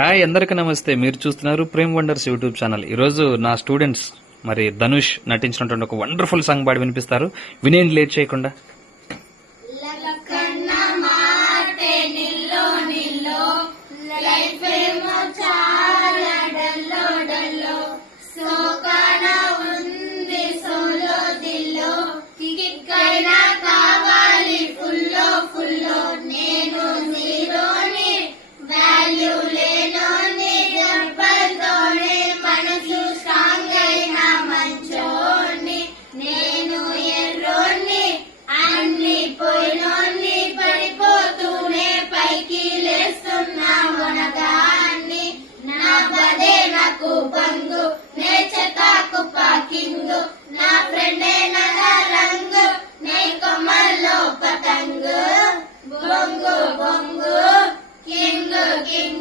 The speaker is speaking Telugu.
హాయ్, అందరికీ నమస్తే. మీరు చూస్తున్నారు ప్రేమ్ వండర్స్ యూట్యూబ్ ఛానల్. ఈరోజు నా స్టూడెంట్స్ మరి ధనుష్ నటించినటువంటి ఒక వండర్ఫుల్ సాంగ్ పాడి వినిపిస్తారు. వినేయండి లేట్ చేయకుండా. నా పదే నాకు